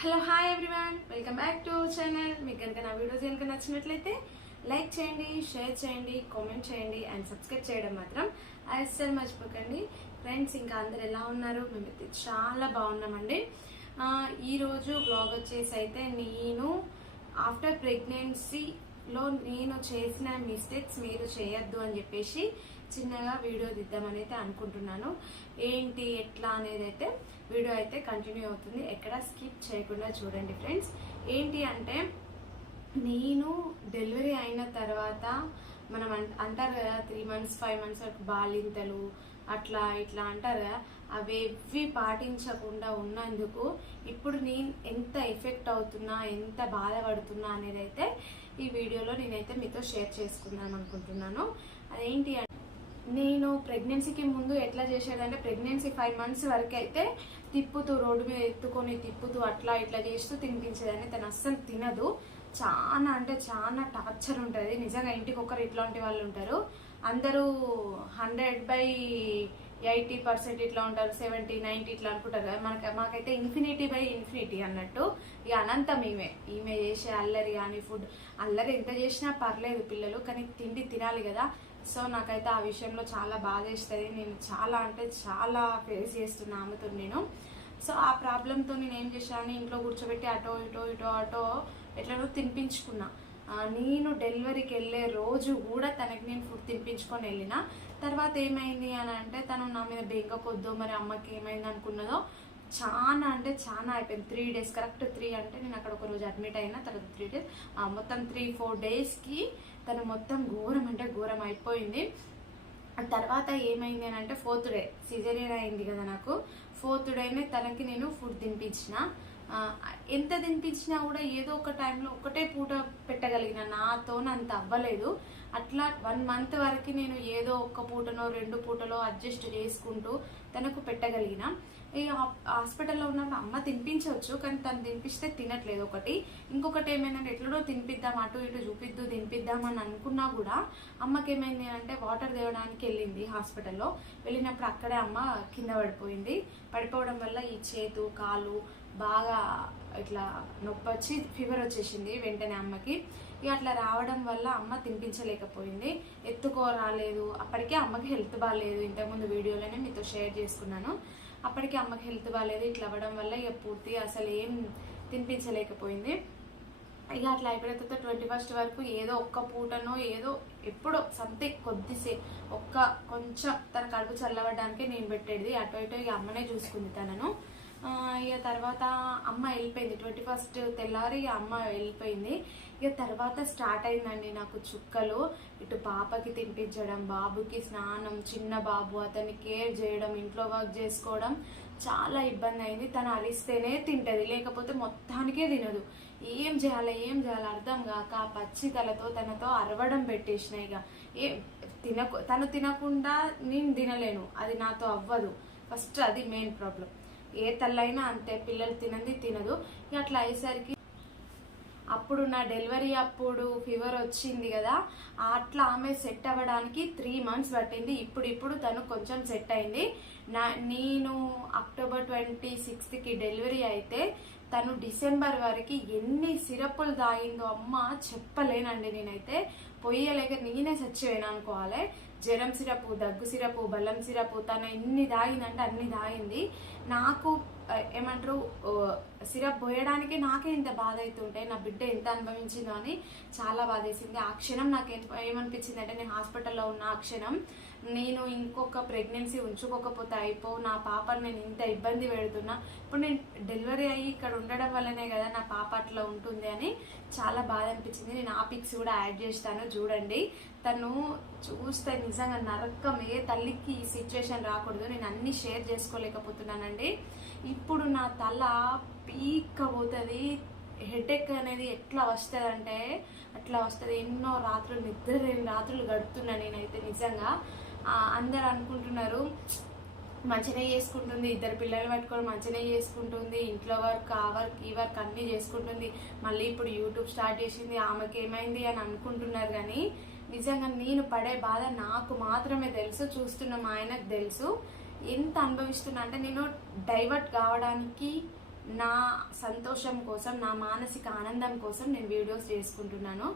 Hello hi everyone. Welcome back to channel. మీకు కనుక నా వీడియోస్ కనుక నచ్చినట్లయితే లైక్ చేయండి షేర్ చేయండి కామెంట్ చేయండి అండ్ సబ్స్క్రైబ్ చేయడం మాత్రం అస్సలు మర్చిపోకండి. ఫ్రెండ్స్ ఇంకా అందరు ఎలా ఉన్నారు? మేమైతే చాలా బాగున్నామండి. ఈరోజు బ్లాగ్ వచ్చేసి అయితే నేను ఆఫ్టర్ ప్రెగ్నెన్సీలో నేను చేసిన మిస్టేక్స్ మీరు చేయొద్దు అని చెప్పేసి చిన్నగా వీడియో దిద్దామని అయితే అనుకుంటున్నాను. ఏంటి ఎట్లా అనేది అయితే వీడియో అయితే కంటిన్యూ అవుతుంది. ఎక్కడ స్కిప్ చేయకుండా చూడండి ఫ్రెండ్స్ ఏంటి అంటే నేను డెలివరీ అయిన తర్వాత మనం అంటారు కదా త్రీ మంత్స్ ఫైవ్ మంత్స్ వరకు బాలింతలు అట్లా ఇట్లా అంటారు కదా అవేవి పాటించకుండా ఉన్నందుకు ఇప్పుడు నేను ఎంత ఎఫెక్ట్ అవుతున్నా ఎంత బాధపడుతున్నా అనేది అయితే ఈ వీడియోలో నేనైతే మీతో షేర్ చేసుకుందాం అనుకుంటున్నాను. అదేంటి అంటే నేను ప్రెగ్నెన్సీకి ముందు ఎట్లా చేసేదంటే ప్రెగ్నెన్సీ ఫైవ్ మంత్స్ వరకు అయితే తిప్పుతూ రోడ్డు మీద ఎత్తుకొని తిప్పుతూ అట్లా ఇట్లా చేస్తూ తినిపించేదాన్ని. తను అస్సలు తినదు. చాలా అంటే చాలా టార్చర్ ఉంటుంది. నిజంగా ఇంటికి ఒకరు ఇట్లాంటి వాళ్ళు ఉంటారు. అందరూ హండ్రెడ్ బై ఎయిటీ పర్సెంట్ ఇట్లా ఉంటారు. సెవెంటీ నైంటీ ఇట్లా అనుకుంటారు కదా. మనకి మాకైతే ఇన్ఫినిటీ బై ఇన్ఫినిటీ అన్నట్టు ఇక అనంతం ఈమె. ఈమె చేసే అల్లరి కానీ ఫుడ్ అల్లరి ఎంత చేసినా పర్లేదు పిల్లలు. కానీ తిండి తినాలి కదా. సో నాకైతే ఆ విషయంలో చాలా బాధ వేస్తుంది. నేను చాలా అంటే చాలా ఫేస్ చేస్తున్నా ఆమెతో నేను. సో ఆ ప్రాబ్లంతో నేను ఏం చేశాను ఇంట్లో కూర్చోబెట్టి అటో ఇటో ఇటో అటో ఎట్లనో తినిపించుకున్నా. నేను డెలివరీకి వెళ్ళే రోజు కూడా తనకి నేను ఫుడ్ తినిపించుకొని వెళ్ళిన. తర్వాత ఏమైంది అని అంటే తను నా మీద బెంగకొద్దు మరి అమ్మకి ఏమైంది అనుకున్నదో చాలా అంటే చాలా అయిపోయింది. త్రీ డేస్ కరెక్ట్ త్రీ అంటే నేను అక్కడ ఒక రోజు అడ్మిట్ అయినా తర్వాత త్రీ డేస్ మొత్తం త్రీ ఫోర్ డేస్కి తను మొత్తం ఘోరం అంటే ఘోరం అయిపోయింది. తర్వాత ఏమైంది అని అంటే ఫోర్త్ డే సిజరియన్ అయింది కదా నాకు. ఫోర్త్ డేనే తనకి నేను ఫుడ్ తినిపించిన. ఎంత తినిపించినా కూడా ఏదో ఒక టైంలో ఒకటే పూట పెట్టగలిగిన. నాతో అంత అవ్వలేదు. అట్లా వన్ మంత్ వరకు నేను ఏదో ఒక్క పూటనో రెండు పూటలో అడ్జస్ట్ చేసుకుంటూ తనకు పెట్టగలిగిన. ఈ హాస్పిటల్లో ఉన్నప్పుడు అమ్మ తినిపించవచ్చు కానీ తను తినిపిస్తే తినట్లేదు ఒకటి. ఇంకొకటి ఏమైందంటే ఎట్లనో తినిపిద్దాం అటు ఇటు చూపిద్దు తినిపిద్దాం అని అనుకున్నా కూడా అమ్మకి ఏమైంది అంటే వాటర్ తేవడానికి వెళ్ళింది హాస్పిటల్లో. వెళ్ళినప్పుడు అక్కడే అమ్మ కింద పడిపోయింది. పడిపోవడం వల్ల ఈ చేతు కాలు బాగా ఇట్లా నొప్పి వచ్చి ఫీవర్ వచ్చేసింది వెంటనే అమ్మకి. ఇక అట్లా రావడం వల్ల అమ్మ తినిపించలేకపోయింది. ఎత్తుకో రాలేదు. అప్పటికే అమ్మకి హెల్త్ బాగాలేదు ఇంతకుముందు వీడియోలోనే మీతో షేర్ చేసుకున్నాను. అప్పటికి అమ్మకి హెల్త్ బాగాలేదు ఇట్లా అవ్వడం వల్ల ఇక పూర్తి అసలు ఏం తినిపించలేకపోయింది. ఇక అట్లా అయిపోయిన తర్వాత ట్వంటీ ఫస్ట్ వరకు ఏదో ఒక్క పూటనో ఏదో ఎప్పుడో సంథింగ్ కొద్దిసే ఒక్క కొంచెం తన కడుపు చల్లబడడానికి నేను పెట్టేది. అటు ఇటు ఇక అమ్మనే చూసుకుంది తనను. ఇక తర్వాత అమ్మ వెళ్ళిపోయింది. ట్వంటీ ఫస్ట్ తెల్లారి ఇక అమ్మ వెళ్ళిపోయింది. ఇక తర్వాత స్టార్ట్ అయిందండి నాకు చుక్కలు. ఇటు పాపకి తినిపించడం బాబుకి స్నానం చిన్న బాబు అతన్ని కేర్ చేయడం ఇంట్లో వర్క్ చేసుకోవడం చాలా ఇబ్బంది అయింది. తను అరిస్తేనే తింటది లేకపోతే మొత్తానికే తినదు. ఏం చేయాలి ఏం చేయాలి అర్థం కాక పచ్చి తలతో తనతో అరవడం పెట్టేసిన ఇక. ఏం తినకు తను తినకుండా నేను తినలేను. అది నాతో అవ్వదు. ఫస్ట్ అది మెయిన్ ప్రాబ్లం ఏ తల్లైనా అంతే పిల్లలు తినంది తినదు. ఇక అట్లా అయ్యేసరికి అప్పుడు నా డెలివరీ అప్పుడు ఫీవర్ వచ్చింది కదా అట్లా ఆమె సెట్ అవ్వడానికి త్రీ మంత్స్ పట్టింది. ఇప్పుడు ఇప్పుడు తను కొంచెం సెట్ అయింది. నా నేను అక్టోబర్ ట్వంటీ సిక్స్త్కి డెలివరీ అయితే తను డిసెంబర్ వరకు ఎన్ని సిరప్పులు తాగిందో అమ్మ చెప్పలేనండి నేనైతే. పొయ్యలేక నేనే చచ్చిపోయినా అనుకోవాలి. జ్వరం సిరపు దగ్గు సిరపు బలం సిరపు తను ఎన్ని దాగిందంటే అన్ని తాగింది. నాకు ఏమంటారు సిరప్ పోయడానికి నాకే ఇంత బాధ అవుతుంటే నా బిడ్డ ఎంత అనుభవించిందో అని చాలా బాధ వేసింది ఆ క్షణం నాకు ఏమనిపించింది అంటే నేను హాస్పిటల్లో ఉన్న ఆ క్షణం నేను ఇంకొక ప్రెగ్నెన్సీ ఉంచుకోకపోతే అయిపో నా పాపని నేను ఇంత ఇబ్బంది పెడుతున్నా. ఇప్పుడు నేను డెలివరీ అయ్యి ఇక్కడ ఉండడం వల్లనే కదా నా పాప అట్లా ఉంటుంది అని చాలా బాధ అనిపించింది. నేను ఆ పిక్స్ కూడా యాడ్ చేస్తాను చూడండి. తను చూస్తే నిజంగా నరకం ఏ తల్లికి ఈ సిచ్యువేషన్ రాకూడదు. నేను అన్ని షేర్ చేసుకోలేకపోతున్నానండి. ఇప్పుడు నా తల పీక్కపోతుంది హెడేక్ అనేది ఎట్లా వస్తుంది అంటే అట్లా వస్తుంది. ఎన్నో రాత్రులు నిద్ర లేని రాత్రులు గడుపుతున్నా నేనైతే నిజంగా. అందరు అనుకుంటున్నారు మంచిగా చేసుకుంటుంది ఇద్దరు పిల్లలు పట్టుకొని మంచిగా చేసుకుంటుంది ఇంట్లో వర్క్ ఆ వర్క్ ఈ వర్క్ అన్నీ చేసుకుంటుంది. మళ్ళీ ఇప్పుడు యూట్యూబ్ స్టార్ట్ చేసింది ఆమెకి ఏమైంది అని అనుకుంటున్నారు కానీ నిజంగా నేను పడే బాధ నాకు మాత్రమే తెలుసు చూస్తున్న మా ఆయనకు తెలుసు. ఎంత అనుభవిస్తున్నా అంటే నేను డైవర్ట్ కావడానికి నా సంతోషం కోసం నా మానసిక ఆనందం కోసం నేను వీడియోస్ చేసుకుంటున్నాను.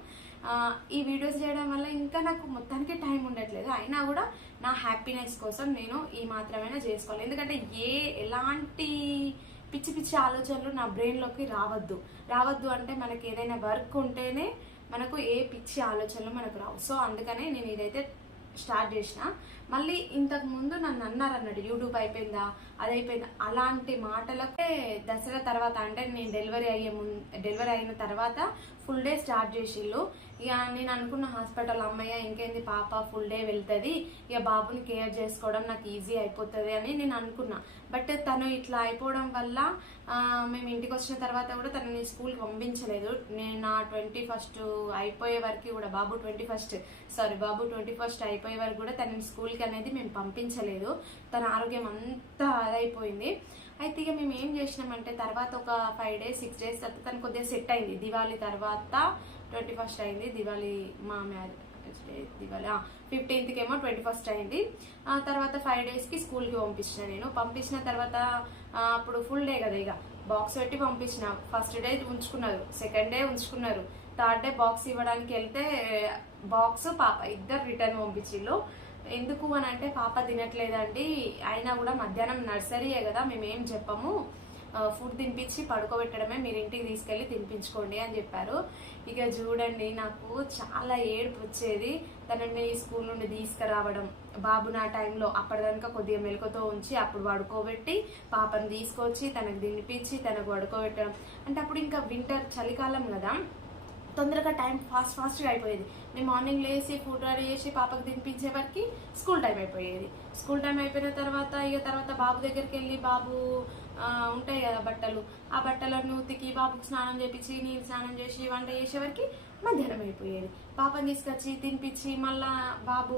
ఈ వీడియోస్ చేయడం వల్ల ఇంకా నాకు మొత్తానికి టైం ఉండట్లేదు. అయినా కూడా నా హ్యాపీనెస్ కోసం నేను ఈ మాత్రమైనా చేసుకోవాలి. ఎందుకంటే ఏ ఎలాంటి పిచ్చి పిచ్చి ఆలోచనలు నా బ్రెయిన్లోకి రావద్దు. రావద్దు అంటే మనకి ఏదైనా వర్క్ ఉంటేనే మనకు ఏ పిచ్చి ఆలోచనలు మనకు రావు. సో అందుకనే నేను ఇదైతే స్టార్ట్ చేసిన. మళ్ళీ ఇంతకు ముందు నన్ను అన్నారు అన్నాడు యూట్యూబ్ అయిపోయిందా? అది అయిపోయిందా అలాంటి మాటలకే దసరా తర్వాత అంటే నేను డెలివరీ అయ్యే ముందు డెలివరీ అయిన తర్వాత ఫుల్ డే స్టార్ట్ చేసిళ్ళు. ఇక నేను అనుకున్న హాస్పిటల్ అమ్మయ్య ఇంకేంది పాప ఫుల్ డే వెళ్తుంది. ఇక బాబుని కేర్ చేసుకోవడం నాకు ఈజీ అయిపోతుంది అని నేను అనుకున్నా. బట్ తను ఇట్లా అయిపోవడం వల్ల మేము ఇంటికి వచ్చిన తర్వాత కూడా తనని స్కూల్కి పంపించలేదు. నేను నా ట్వంటీ ఫస్ట్ అయిపోయే వరకు కూడా బాబు ట్వంటీ ఫస్ట్ సారీ బాబు ట్వంటీ ఫస్ట్ అయిపోయే వరకు కూడా తనని స్కూల్కి అనేది మేము పంపించలేదు. తన ఆరోగ్యం అంతా అదైపోయింది. అయితే ఇక మేము ఏం చేసినామంటే తర్వాత ఒక ఫైవ్ డేస్ సిక్స్ డేస్ తర్వాత తను కొద్దిగా సెట్ అయింది. దివాళీ తర్వాత ట్వంటీ ఫస్ట్ అయింది. దివాళీ మా మ్యారేజ్ డే దివాళీ ఫిఫ్టీన్త్కి ఏమో ట్వంటీ ఫస్ట్ అయింది. ఆ తర్వాత ఫైవ్ డేస్కి స్కూల్కి పంపించిన నేను. పంపించిన తర్వాత అప్పుడు ఫుల్ డే కదా ఇక. బాక్స్ పెట్టి పంపించిన. ఫస్ట్ డే ఉంచుకున్నారు. సెకండ్ డే ఉంచుకున్నారు. థర్డ్ డే బాక్స్ ఇవ్వడానికి వెళ్తే బాక్స్ పాప ఇద్దరు రిటర్న్ పంపించిళ్ళు. ఎందుకు అని అంటే పాప తినట్లేదండి. అయినా కూడా మధ్యాహ్నం నర్సరీయే కదా మేము చెప్పము. ఫుడ్ తినిపించి పడుకోబెట్టడమే మీరు ఇంటికి తీసుకెళ్ళి తినిపించుకోండి అని చెప్పారు. ఇక చూడండి నాకు చాలా ఏడుపు వచ్చేది. తనని స్కూల్ నుండి తీసుకురావడం బాబు నా టైంలో అప్పటిదాకా కొద్దిగా మెలకుతో ఉంచి అప్పుడు పడుకోబెట్టి పాపను తీసుకొచ్చి తనకు తినిపించి తనకు పడుకోబెట్టడం. అంటే అప్పుడు ఇంకా వింటర్ చలికాలం కదా. తొందరగా టైం ఫాస్ట్ ఫాస్ట్గా అయిపోయేది. మేము మార్నింగ్ లేచి ఫుడ్ రెడీ చేసి పాపకు తినిపించే వరకు స్కూల్ టైం అయిపోయేది. స్కూల్ టైం అయిపోయిన తర్వాత ఇక తర్వాత బాబు దగ్గరికి వెళ్ళి బాబు ఉంటాయి కదా బట్టలు. ఆ బట్టలను ఉతికి బాబుకు స్నానం చేపించి నేను స్నానం చేసి వంట చేసేవరకు మధ్యాహ్నం అయిపోయేది పాపని తీసుకొచ్చి తినిపించి మళ్ళా బాబు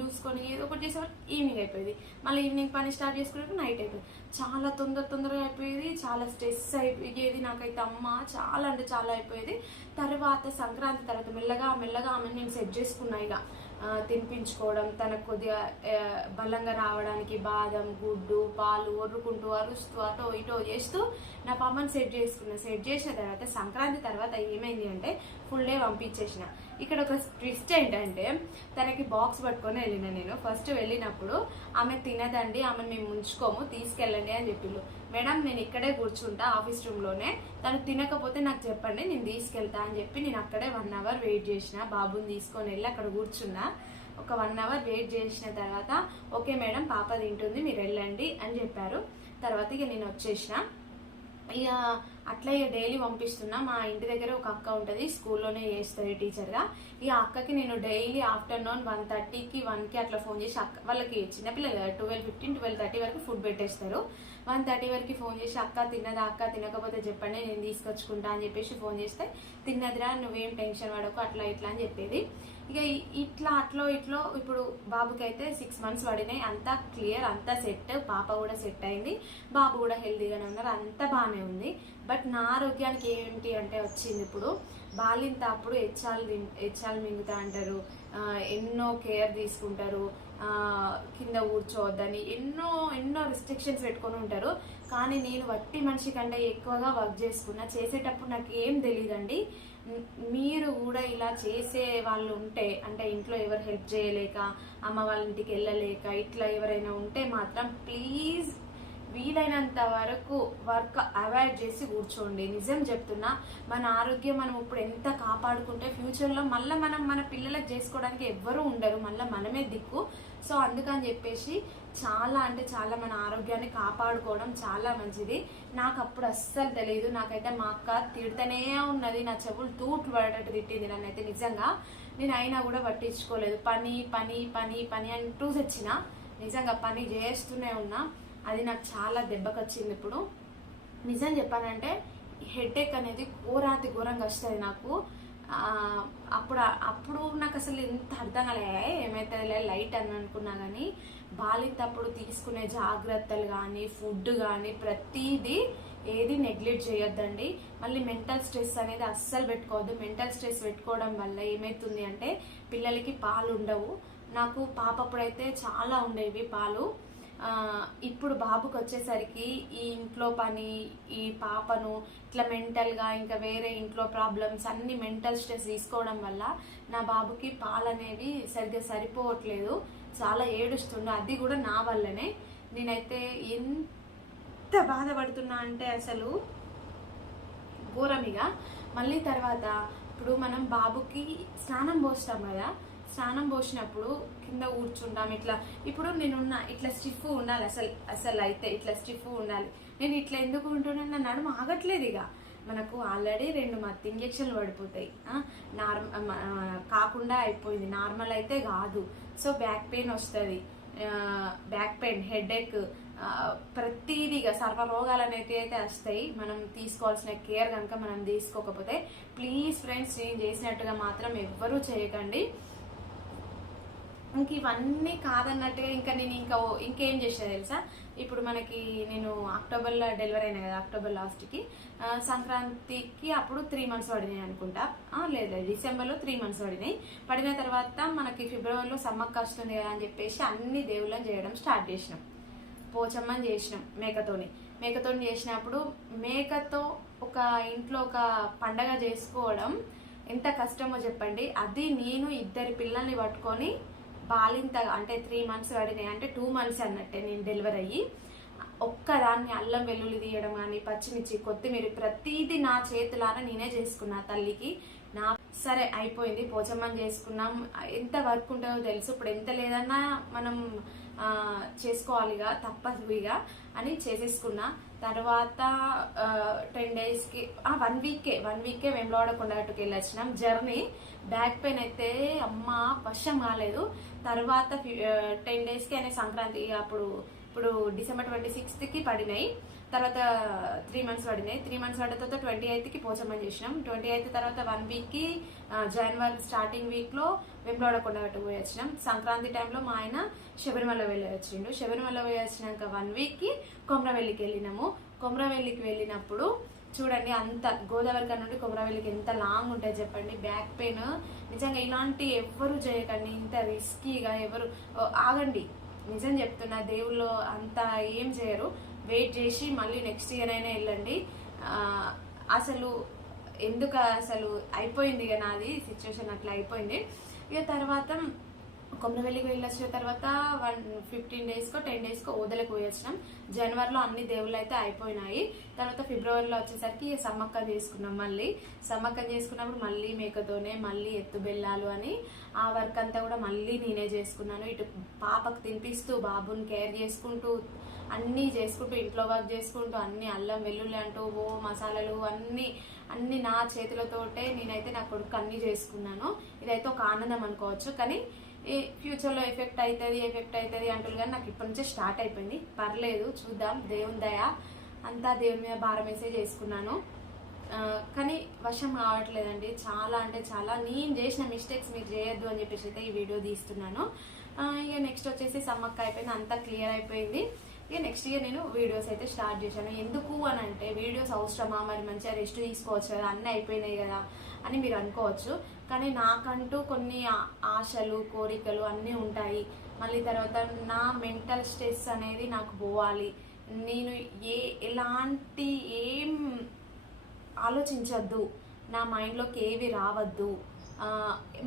చూసుకొని ఏదో ఒకటి చేసేవరకు ఈవినింగ్ అయిపోయేది. మళ్ళీ ఈవినింగ్ పని స్టార్ట్ చేసుకునేప్పుడు నైట్ అయిపోయింది. చాలా తొందర తొందరగా అయిపోయేది చాలా స్ట్రెస్ అయిపోయేది నాకైతే అమ్మ. చాలా అంటే చాలా అయిపోయేది. తర్వాత సంక్రాంతి తర్వాత మెల్లగా మెల్లగా ఆమె నేను సెట్ చేసుకున్నా ఇక. తినిపించుకోవడం తనకు కొద్దిగా బలంగా రావడానికి బాదం గుడ్డు పాలు ఒర్రుకుంటూ అరుస్తూ అటో ఇటో చేస్తూ నా పాపని సెట్ చేసుకున్నా. సెట్ చేసిన తర్వాత సంక్రాంతి తర్వాత ఏమైంది అంటే ఫుల్ డే పంపించేసిన. ఇక్కడ ఒక ట్విస్ట్ ఏంటంటే తనకి బాక్స్ పట్టుకొని వెళ్ళిన నేను. ఫస్ట్ వెళ్ళినప్పుడు ఆమె తినదండి ఆమె మేము ఉంచుకోము తీసుకెళ్ళండి అని చెప్పిండు. మేడం నేను ఇక్కడే కూర్చుంటా ఆఫీస్ రూమ్లోనే తను తినకపోతే నాకు చెప్పండి నేను తీసుకెళ్తా అని చెప్పి నేను అక్కడే వన్ అవర్ వెయిట్ చేసిన. బాబుని తీసుకొని వెళ్ళి అక్కడ కూర్చున్నా. ఒక వన్ అవర్ వెయిట్ చేసిన తర్వాత ఓకే మేడం పాప తింటుంది మీరు వెళ్ళండి అని చెప్పారు. తర్వాత ఇక నేను వచ్చేసిన. ఇక అట్లా ఇక డైలీ పంపిస్తున్నా. మా ఇంటి దగ్గర ఒక అక్క ఉంటుంది స్కూల్లోనే చేస్తుంది టీచర్గా. ఈ అక్కకి నేను డైలీ ఆఫ్టర్నూన్ వన్ థర్టీకి వన్కి అట్లా ఫోన్ చేసి అక్క వాళ్ళకి చిన్నపిల్లలు ట్వెల్వ్ ఫిఫ్టీన్ ట్వెల్వ్ థర్టీ వరకు ఫుడ్ పెట్టేస్తారు. వన్ థర్టీ వరకు ఫోన్ చేసి అక్క తిన్నదా అక్క? తినకపోతే చెప్పండి నేను తీసుకొచ్చుకుంటా అని చెప్పేసి ఫోన్ చేస్తే తిన్నదిరా నువ్వేం టెన్షన్ పడకు అట్లా ఇట్లా అని చెప్పేది. ఇక ఇట్లా అట్లో ఇట్లో ఇప్పుడు బాబుకి అయితే సిక్స్ మంత్స్ పడినాయి. అంతా క్లియర్ అంతా సెట్ పాప కూడా సెట్ అయింది. బాబు కూడా హెల్తీగానే ఉన్నారు. అంతా బాగానే ఉంది. బట్ నా ఆరోగ్యానికి ఏంటి అంటే వచ్చింది ఇప్పుడు. బాలింత అప్పుడు హెచ్చాలు హెచ్చాలు మింగుతా అంటారు. ఎన్నో కేర్ తీసుకుంటారు. కింద కూర్చోవద్దని ఎన్నో ఎన్నో రిస్ట్రిక్షన్స్ పెట్టుకొని ఉంటారు. కానీ నేను వట్టి మనిషి కంటే ఎక్కువగా వర్క్ చేసుకున్నా చేసేటప్పుడు నాకు ఏం తెలియదండి మీరు కూడా ఇలా చేసే వాళ్ళు ఉంటే అంటే ఇంట్లో ఎవరు హెల్ప్ చేయలేక అమ్మ వాళ్ళ ఇంటికి వెళ్ళలేక ఇట్లా ఎవరైనా ఉంటే మాత్రం ప్లీజ్ వీలైనంత వరకు వర్క్ అవాయిడ్ చేసి కూర్చోండి. నిజం చెప్తున్నా మన ఆరోగ్యం మనం ఇప్పుడు ఎంత కాపాడుకుంటే ఫ్యూచర్లో మళ్ళీ మనం మన పిల్లలకు చేసుకోవడానికి ఎవ్వరూ ఉండరు. మళ్ళీ మనమే దిక్కు. సో అందుకని చెప్పేసి చాలా అంటే చాలా మన ఆరోగ్యాన్ని కాపాడుకోవడం చాలా మంచిది. నాకు అప్పుడు అస్సలు తెలియదు నాకైతే మా అక్క తిడుతూనే ఉన్నది. నా చెవులు తూట్లు పడేటట్టు తిట్టింది నన్నైతే నిజంగా. నేను అయినా కూడా పట్టించుకోలేదు. పని పని పని పని అంటూ తెచ్చిన నిజంగా పని చేస్తూనే ఉన్నా. అది నాకు చాలా దెబ్బకొచ్చింది ఇప్పుడు. నిజం చెప్పానంటే హెడేక్ అనేది ఘోరాతి ఘోరంగా వస్తుంది నాకు. అప్పుడు అప్పుడు నాకు అసలు ఎంత అర్థం కాలే. ఏమైతే లైట్ అని అనుకున్నా కానీ బాలింతప్పుడు తీసుకునే జాగ్రత్తలు కానీ ఫుడ్ కానీ ప్రతిదీ ఏది నెగ్లెక్ట్ చేయొద్దండి. మళ్ళీ మెంటల్ స్ట్రెస్ అనేది అస్సలు పెట్టుకోవద్దు. మెంటల్ స్ట్రెస్ పెట్టుకోవడం వల్ల ఏమవుతుంది అంటే పిల్లలకి పాలు ఉండవు. నాకు పాప అప్పుడైతే చాలా ఉండేవి పాలు. ఇప్పుడు బాబుకి వచ్చేసరికి ఈ ఇంట్లో పని ఈ పాపను ఇట్లా మెంటల్గా ఇంకా వేరే ఇంట్లో ప్రాబ్లమ్స్ అన్ని మెంటల్ స్ట్రెస్ తీసుకోవడం వల్ల నా బాబుకి పాలు అనేవి సరిగ్గా సరిపోవట్లేదు. చాలా ఏడుస్తుండు. అది కూడా నా వల్లనే. నేనైతే ఎంత బాధపడుతున్నా అంటే అసలు ఘోరమిగా. మళ్ళీ తర్వాత ఇప్పుడు మనం బాబుకి స్నానం పోస్తాం కదా. స్నానం పోసినప్పుడు కింద కూర్చుంటాం ఇట్లా. ఇప్పుడు నేనున్న ఇట్లా స్టిఫ్ ఉండాలి. అసలు అసలు అయితే ఇట్లా స్టిఫ్ ఉండాలి. నేను ఇట్లా ఎందుకు ఉంటున్నాను? నా నడుము ఆగట్లేదు ఇక. మనకు ఆల్రెడీ రెండు మత్తు ఇంజక్షన్లు పడిపోతాయి. నార్మల్ కాకుండా అయిపోయింది. నార్మల్ అయితే కాదు. సో బ్యాక్ పెయిన్ వస్తుంది. బ్యాక్ పెయిన్ హెడేక్ ప్రతిదీగా సర్వ రోగాలు అనేవి అయితే వస్తాయి. మనం తీసుకోవాల్సిన కేర్ కనుక మనం తీసుకోకపోతే ప్లీజ్ ఫ్రెండ్స్ నేను చేసినట్టుగా మాత్రం ఎవ్వరూ చేయకండి. ఇంక ఇవన్నీ కాదన్నట్టుగా ఇంకా నేను ఇంకా ఇంకేం చేసిన తెలుసా? ఇప్పుడు మనకి నేను అక్టోబర్లో డెలివరీ అయినా కదా అక్టోబర్ లాస్ట్కి. సంక్రాంతికి అప్పుడు త్రీ మంత్స్ పడినాయి అనుకుంటా. లేదు లేదు డిసెంబర్లో త్రీ మంత్స్ పడినాయి. పడిన తర్వాత మనకి ఫిబ్రవరిలో సమ్మక్క వస్తుంది కదా అని చెప్పేసి అన్ని దేవుళ్ళని చేయడం స్టార్ట్ చేసినాం. పోచమ్మని చేసినాం మేకతోని. మేకతోని చేసినప్పుడు మేకతో ఒక ఇంట్లో ఒక పండగ చేసుకోవడం ఎంత కష్టమో చెప్పండి. అది నేను ఇద్దరి పిల్లల్ని పట్టుకొని బాలింత అంటే త్రీ మంత్స్ పడినాయి. అంటే టూ మంత్స్ అన్నట్టే నేను డెలివరీ అయ్యి. ఒక్కదాన్ని అల్లం వెల్లుల్లి తీయడం కానీ పచ్చిమిర్చి కొత్తిమీర ప్రతిదీ నా చేతులారా నేనే చేసుకున్నా తల్లికి. నా సరే అయిపోయింది. పోచమ్మని చేసుకున్నాం. ఎంత వర్క్ ఉంటుందో తెలుసు. ఇప్పుడు ఎంత లేదన్నా మనం చేసుకోవాలిగా తప్పదు ఇక అని చేసేసుకున్నా. తర్వాత టెన్ డేస్కి వన్ వీకే వన్ వీకే మేము కొండగట్టుకు వెళ్ళి వచ్చినాం. జర్నీ బ్యాక్ పెయిన్ అయితే అమ్మ వర్షం కాలేదు తర్వాత టెన్ డేస్కి uh, అనే సంక్రాంతి అప్పుడు ఇప్పుడు డిసెంబర్ ట్వంటీ సిక్స్త్కి పడినాయి. తర్వాత త్రీ మంత్స్ పడినాయి. త్రీ మంత్స్ పడిన తర్వాత ట్వంటీ ఎయిత్కి పోచమని చేసినాం. ట్వంటీ ఎయిత్ తర్వాత వన్ వీక్కి జనవరి స్టార్టింగ్ వీక్లో వెంబలవాడ కొండగట్టు పోయి వచ్చినాం. సంక్రాంతి టైంలో మా ఆయన శబరిమల వెళ్ళి వచ్చిండు. శబరిమల పోయి వచ్చినాక వన్ వీక్కి కొమరవెల్లికి వెళ్ళినాము. కొమరవెల్లికి వెళ్ళినప్పుడు చూడండి అంత గోదావరి కన్నా నుండి కొమరవెల్లికి ఎంత లాంగ్ ఉంటుంది చెప్పండి. బ్యాక్ పెయిన్ నిజంగా ఇలాంటి ఎవ్వరు చేయకండి. ఇంత రిస్కీగా ఎవరు ఓ, ఆగండి. నిజం చెప్తున్నా దేవుళ్ళు అంత ఏం చేయరు. వెయిట్ చేసి మళ్ళీ నెక్స్ట్ ఇయర్ అయినా వెళ్ళండి. అసలు ఎందుకు అసలు అయిపోయింది ఇక నాది? సిచ్యువేషన్ అట్లా అయిపోయింది. ఇక తర్వాత కొమరవెల్లికి వెళ్ళొచ్చిన తర్వాత వన్ ఫిఫ్టీన్ డేస్కో టెన్ డేస్కో ఓదలకు పోయొచ్చినాం. జనవరిలో అన్ని దేవుళ్ళు అయితే అయిపోయినాయి. తర్వాత ఫిబ్రవరిలో వచ్చేసరికి సమ్మక్క చేసుకున్నాం మళ్ళీ. సమ్మక్క చేసుకున్నప్పుడు మళ్ళీ మేకతోనే మళ్ళీ ఎత్తు బెల్లాలు అని ఆ వర్క్ అంతా కూడా మళ్ళీ నేనే చేసుకున్నాను. ఇటు పాపకు తినిపిస్తూ బాబుని కేర్ చేసుకుంటూ అన్నీ చేసుకుంటూ ఇంట్లో వర్క్ చేసుకుంటూ అన్ని అల్లం వెల్లుల్లి అంటూ ఓ మసాలాలు అన్నీ అన్ని నా చేతులతోటే నేనైతే నా కొడుకు అన్నీ చేసుకున్నాను. ఇదైతే ఒక ఆనందం అనుకోవచ్చు. కానీ ఈ ఫ్యూచర్లో ఎఫెక్ట్ అవుతుంది ఎఫెక్ట్ అవుతుంది అంటారు కానీ నాకు ఇప్పటి నుంచే స్టార్ట్ అయిపోయింది. పర్లేదు చూద్దాం. దేవుని దయ అంతా దేవుని మీద భారం వేసే చేసుకున్నాను. కానీ వర్షం రావట్లేదండి. చాలా అంటే చాలా. నేను చేసిన మిస్టేక్స్ మీరు చేయొద్దు అని చెప్పేసి అయితే ఈ వీడియో తీస్తున్నాను. ఇక నెక్స్ట్ వచ్చేసి సమ్మక్క అయిపోయింది. అంతా క్లియర్ అయిపోయింది. ఇక నెక్స్ట్ ఇయర్ నేను వీడియోస్ అయితే స్టార్ట్ చేశాను. ఎందుకు అని అంటే వీడియోస్ అవసరమా? మరి మంచిగా రెస్ట్ తీసుకోవచ్చు కదా. అన్నీ అయిపోయినాయి కదా. అని మీరు అనుకోవచ్చు. కానీ నాకంటూ కొన్ని ఆశలు కోరికలు అన్నీ ఉంటాయి. మళ్ళీ తర్వాత నా మెంటల్ స్ట్రెస్ అనేది నాకు పోవాలి. నేను ఏ ఎలాంటి ఏం ఆలోచించద్దు. నా మైండ్లోకి ఏవి రావద్దు.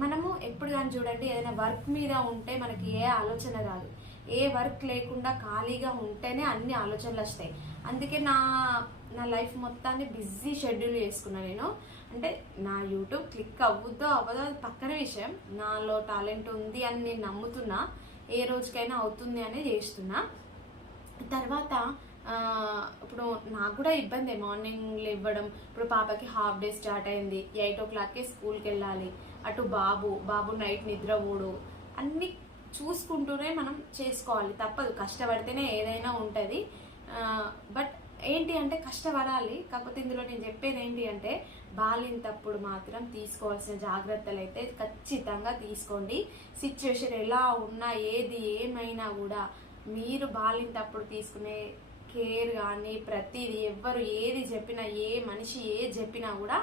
మనము ఎప్పుడు కానీ చూడండి ఏదైనా వర్క్ మీద ఉంటే మనకి ఏ ఆలోచన రాదు. ఏ వర్క్ లేకుండా ఖాళీగా ఉంటేనే అన్ని ఆలోచనలు వస్తాయి. అందుకే నా నా లైఫ్ మొత్తాన్ని బిజీ షెడ్యూల్ చేసుకున్నా నేను. అంటే నా యూట్యూబ్ క్లిక్ అవ్వద్దో అవ్వదో అది పక్కన విషయం. నాలో టాలెంట్ ఉంది అని నేను నమ్ముతున్నా ఏ రోజుకైనా అవుతుంది అని చేస్తున్నా. తర్వాత ఇప్పుడు నాకు కూడా ఇబ్బంది మార్నింగ్ ఇవ్వడం ఇప్పుడు పాపకి హాఫ్ డే స్టార్ట్ అయింది ఎయిట్ ఓ క్లాక్కి స్కూల్కి వెళ్ళాలి అటు బాబు బాబు నైట్ నిద్ర పోడు అన్ని చూసుకుంటూనే మనం చేసుకోవాలి. తప్పదు కష్టపడితేనే ఏదైనా ఉంటుంది. బట్ ఏంటి అంటే కష్టపడాలి. కాకపోతే ఇందులో నేను చెప్పేది ఏంటి అంటే బాలింతప్పుడు మాత్రం తీసుకోవాల్సిన జాగ్రత్తలు అయితే ఖచ్చితంగా తీసుకోండి. సిచ్యువేషన్ ఎలా ఉన్నా ఏది ఏమైనా కూడా మీరు బాలింతప్పుడు తీసుకునే కేర్ కానీ ప్రతిదీ ఎవ్వరు ఏది చెప్పినా ఏ మనిషి ఏది చెప్పినా కూడా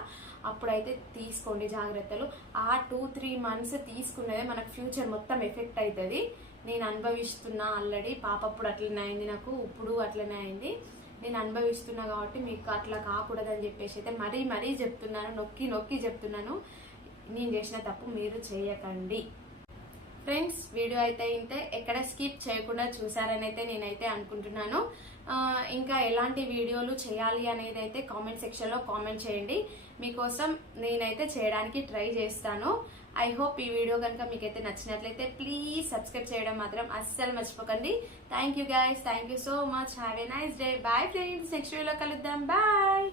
అప్పుడైతే తీసుకోండి జాగ్రత్తలు. ఆ టూ త్రీ మంత్స్ తీసుకునేదే మనకు ఫ్యూచర్ మొత్తం ఎఫెక్ట్ అవుతుంది నేను అనుభవిస్తున్నా ఆల్రెడీ పాప అప్పుడు అట్లనే అయింది నాకు ఇప్పుడు అట్లనే అయింది. నేను అనుభవిస్తున్నా కాబట్టి మీకు అట్లా కాకూడదని చెప్పేసి అయితే మరీ మరీ చెప్తున్నాను నొక్కి నొక్కి చెప్తున్నాను. నేను చేసిన తప్పు మీరు చేయకండి. ఫ్రెండ్స్ వీడియో అయితే ఇంతే. ఎక్కడ స్కిప్ చేయకుండా చూసారని అయితే నేనైతే అనుకుంటున్నాను. ఇంకా ఎలాంటి వీడియోలు చేయాలి అనేది అయితే కామెంట్ సెక్షన్లో కామెంట్ చేయండి. మీకోసం నేనైతే చేయడానికి ట్రై చేస్తాను. ఐ హోప్ ఈ వీడియో కనుక మీకైతే నచ్చినట్లయితే ప్లీజ్ సబ్స్క్రైబ్ చేయడం మాత్రం అస్సలు మర్చిపోకండి. Thank you guys thank you so much have a nice day bye friends next వీడియోలో కలుద్దాం. బాయ్